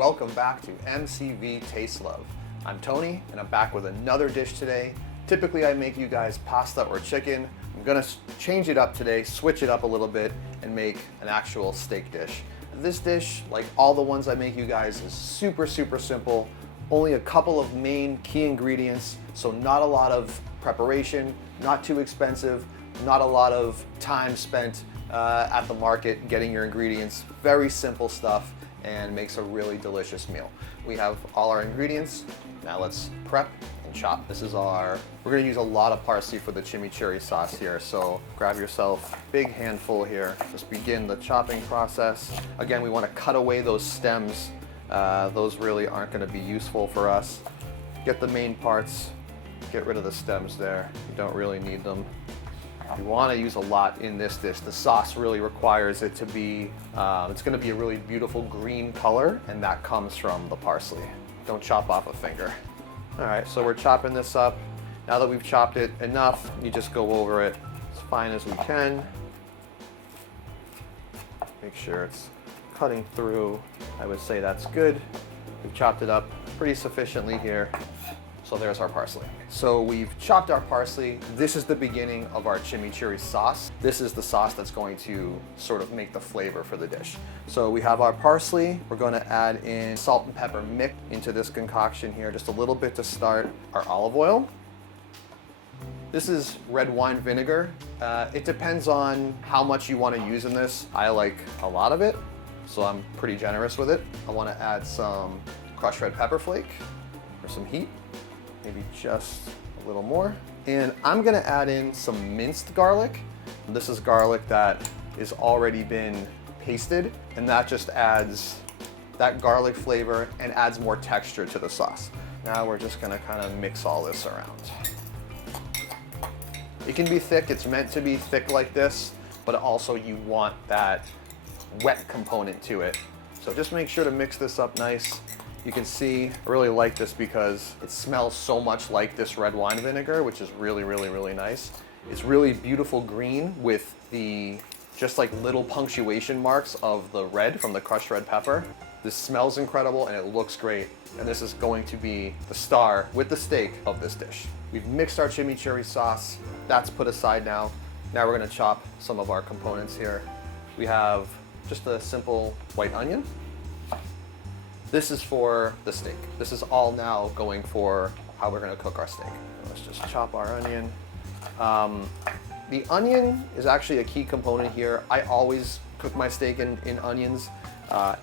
welcome back to MCV Taste Love. I'm Tony and I'm back with another dish today. Typically I make you guys pasta or chicken. I'm gonna change it up today, switch it up a little bit and make an actual steak dish. This dish, like all the ones I make you guys, is super simple. Only a couple of main key ingredients, so not a lot of preparation, not too expensive, not a lot of time spent at the market getting your ingredients. Very simple stuff and makes a really delicious meal. We have all our ingredients. Now let's prep and chop. We're gonna use a lot of parsley for the chimichurri sauce here, so grab yourself a big handful here. Just begin the chopping process. Again, we wanna cut away those stems. Those really aren't gonna be useful for us. Get the main parts, get rid of the stems there. You don't really need them. You want to use a lot in this dish. The sauce really requires it to be, it's going to be a really beautiful green color, and that comes from the parsley. Don't chop off a finger. All right, so we're chopping this up. Now that we've chopped it enough, you just go over it as fine as we can. Make sure it's cutting through. I would say that's good. We've chopped it up pretty sufficiently here. So there's our parsley. So we've chopped our parsley. This is the beginning of our chimichurri sauce. This is the sauce that's going to sort of make the flavor for the dish. So we have our parsley. We're going to add in salt and pepper mix into this concoction here, just a little bit to start. Our olive oil. This is red wine vinegar. It depends on how much you want to use in this. I like a lot of it, so I'm pretty generous with it. I want to add some crushed red pepper flake for some heat. Maybe just a little more. And I'm gonna add in some minced garlic. This is garlic that is already been pasted, and that just adds that garlic flavor and adds more texture to the sauce. Now we're just gonna kind of mix all this around. It can be thick, it's meant to be thick like this, but also you want that wet component to it. So just make sure to mix this up nice. You can see, I really like this because it smells so much like this red wine vinegar, which is really nice. It's really beautiful green with the just like little punctuation marks of the red from the crushed red pepper. This smells incredible and it looks great. And this is going to be the star with the steak of this dish. We've mixed our chimichurri sauce. That's put aside now. Now we're gonna chop some of our components here. We have just a simple white onion. This is for the steak. This is all now going for how we're gonna cook our steak. Let's just chop our onion. The onion is actually a key component here. I always cook my steak in onions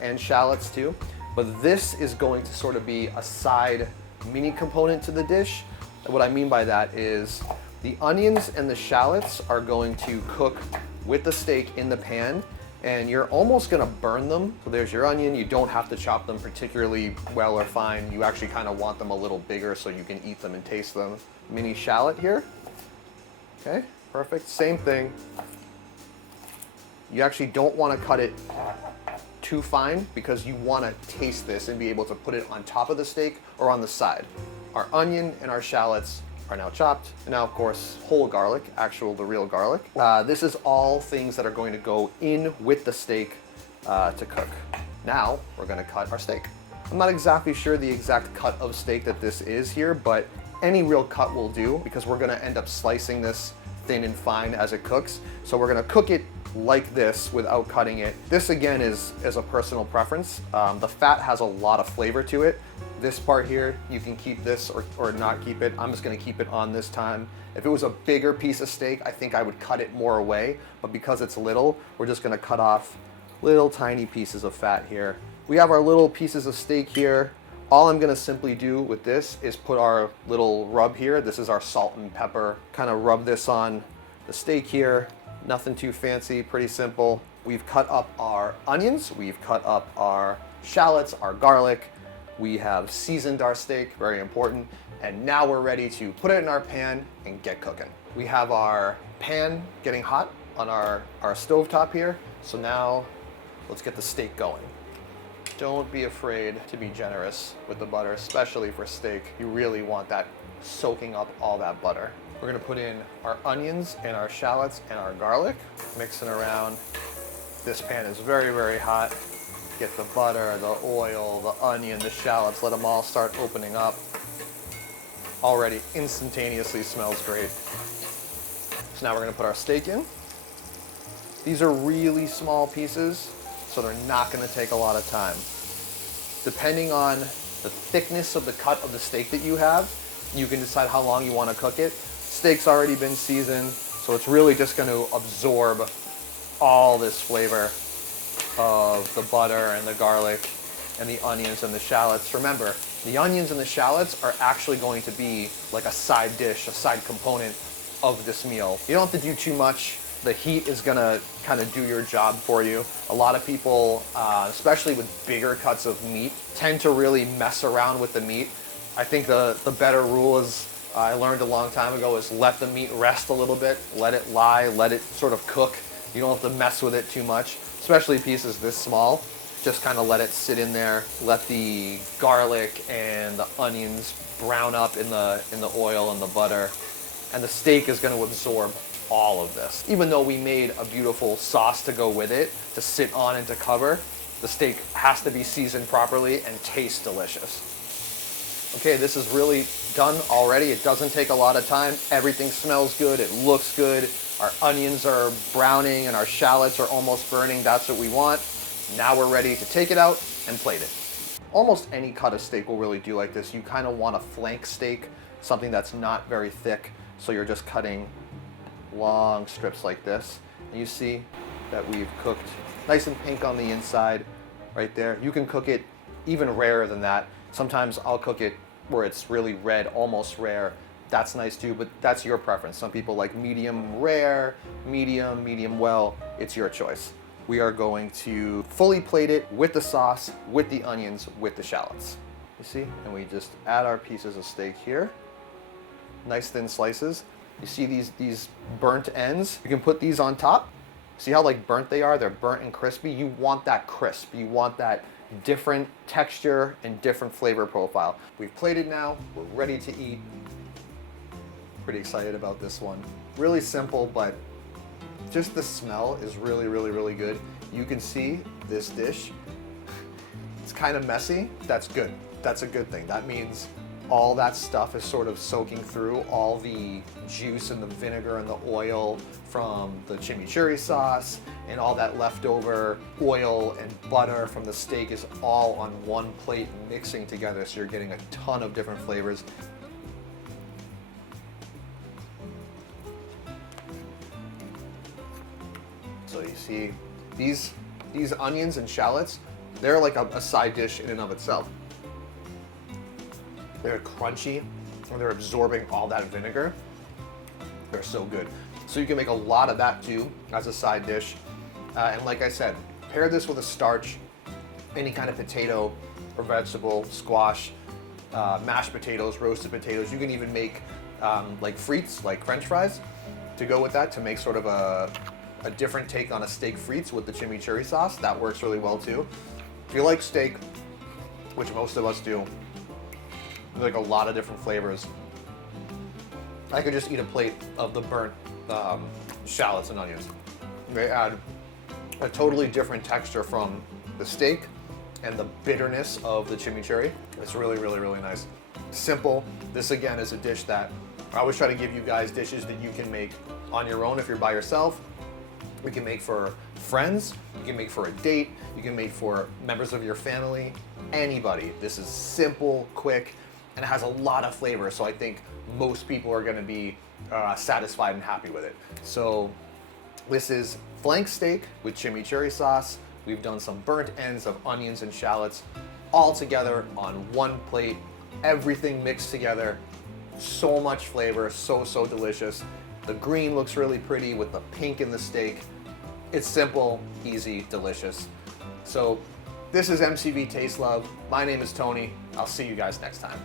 and shallots too, but this is going to sort of be a side mini component to the dish. And what I mean by that is the onions and the shallots are going to cook with the steak in the pan, and you're almost gonna burn them. So there's your onion. You don't have to chop them particularly well or fine. You actually kind of want them a little bigger so you can eat them and taste them. Mini shallot here. Okay, perfect. Same thing. You actually don't want to cut it too fine because you want to taste this and be able to put it on top of the steak or on the side. Our onion and our shallots are now chopped. And now, of course, whole garlic, the real garlic. This is all things that are going to go in with the steak to cook. Now, we're gonna cut our steak. I'm not exactly sure the exact cut of steak that this is here, but any real cut will do because we're gonna end up slicing this thin and fine as it cooks. So we're gonna cook it like this without cutting it. This again is a personal preference. The fat has a lot of flavor to it. This part here, you can keep this or not keep it. I'm just gonna keep it on this time. If it was a bigger piece of steak, I think I would cut it more away, but because it's little, we're just gonna cut off little tiny pieces of fat here. We have our little pieces of steak here. All I'm gonna simply do with this is put our little rub here. This is our salt and pepper. Kind of rub this on the steak here. Nothing too fancy, pretty simple. We've cut up our onions. We've cut up our shallots, our garlic. We have seasoned our steak, very important. And now we're ready to put it in our pan and get cooking. We have our pan getting hot on our stovetop here. So now let's get the steak going. Don't be afraid to be generous with the butter, especially for steak. You really want that soaking up all that butter. We're gonna put in our onions and our shallots and our garlic, mixing around. This pan is very hot. Get the butter, the oil, the onion, the shallots, let them all start opening up. Already instantaneously smells great. So now we're gonna put our steak in. These are really small pieces, so they're not gonna take a lot of time. Depending on the thickness of the cut of the steak that you have, you can decide how long you wanna cook it. Steak's already been seasoned, so it's really just gonna absorb all this flavor of the butter and the garlic and the onions and the shallots. Remember, the onions and the shallots are actually going to be like a side dish, a side component of this meal. You don't have to do too much. The heat is gonna kind of do your job for you. A lot of people, especially with bigger cuts of meat, tend to really mess around with the meat. I think the better rule is, I learned a long time ago, is let the meat rest a little bit, let it lie, let it sort of cook. You don't have to mess with it too much, especially pieces this small. Just kind of let it sit in there, let the garlic and the onions brown up in the oil and the butter, and the steak is going to absorb all of this. Even though we made a beautiful sauce to go with it, to sit on and to cover, the steak has to be seasoned properly and taste delicious. Okay, this is really done already. It doesn't take a lot of time. Everything smells good, it looks good. Our onions are browning and our shallots are almost burning. That's what we want. Now we're ready to take it out and plate it. Almost any cut of steak will really do like this. You kind of want a flank steak, something that's not very thick. So you're just cutting long strips like this. And you see that we've cooked nice and pink on the inside right there. You can cook it even rarer than that. Sometimes I'll cook it where it's really red, almost rare. That's nice too, but that's your preference. Some people like medium rare, medium well. It's your choice. We are going to fully plate it with the sauce, with the onions, with the shallots. You see? And we just add our pieces of steak here. Nice thin slices. You see these burnt ends? You can put these on top. See how like burnt they are? They're burnt and crispy. You want that crisp. You want that different texture and different flavor profile. We've plated now. We're ready to eat. Pretty excited about this one. Really simple, but just the smell is really good. You can see this dish. It's kind of messy. That's good. That's a good thing. That means all that stuff is sort of soaking through. All the juice and the vinegar and the oil from the chimichurri sauce and all that leftover oil and butter from the steak is all on one plate mixing together, so you're getting a ton of different flavors. So you see these onions and shallots, they're like a side dish in and of itself. They're crunchy and they're absorbing all that vinegar. They're so good. So you can make a lot of that too as a side dish. And like I said, pair this with a starch, any kind of potato or vegetable, squash, mashed potatoes, roasted potatoes. You can even make like frites, like French fries, to go with that, to make sort of a different take on a steak frites with the chimichurri sauce. That works really well too. If you like steak, which most of us do, like a lot of different flavors, I could just eat a plate of the burnt shallots and onions. They add a totally different texture from the steak and the bitterness of the chimichurri. It's really nice. Simple. This again is a dish that I always try to give you guys dishes that you can make on your own if you're by yourself. We can make for friends, you can make for a date, you can make for members of your family, anybody. This is simple, quick, and it has a lot of flavor, so I think most people are gonna be satisfied and happy with it. So this is flank steak with chimichurri sauce. We've done some burnt ends of onions and shallots all together on one plate, everything mixed together. So much flavor, so delicious. The green looks really pretty with the pink in the steak. It's simple, easy, delicious. So this is MCV Taste Love. My name is Tony. I'll see you guys next time.